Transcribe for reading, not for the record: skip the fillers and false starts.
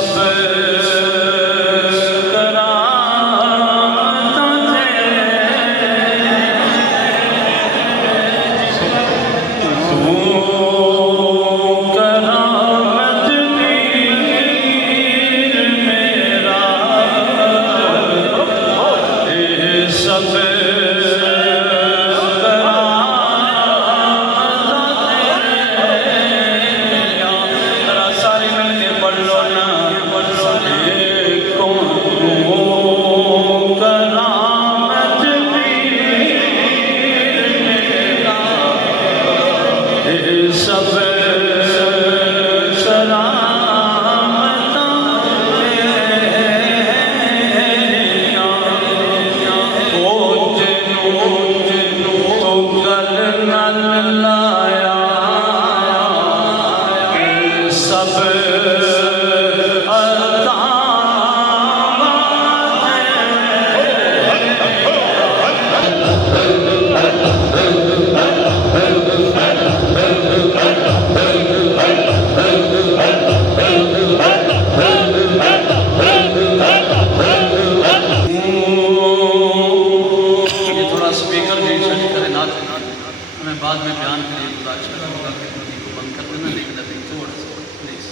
सब बाद में बयान करिए तो अच्छा होगा कि को बंद कर देना, लेकिन अभी थोड़ा सा प्लीज।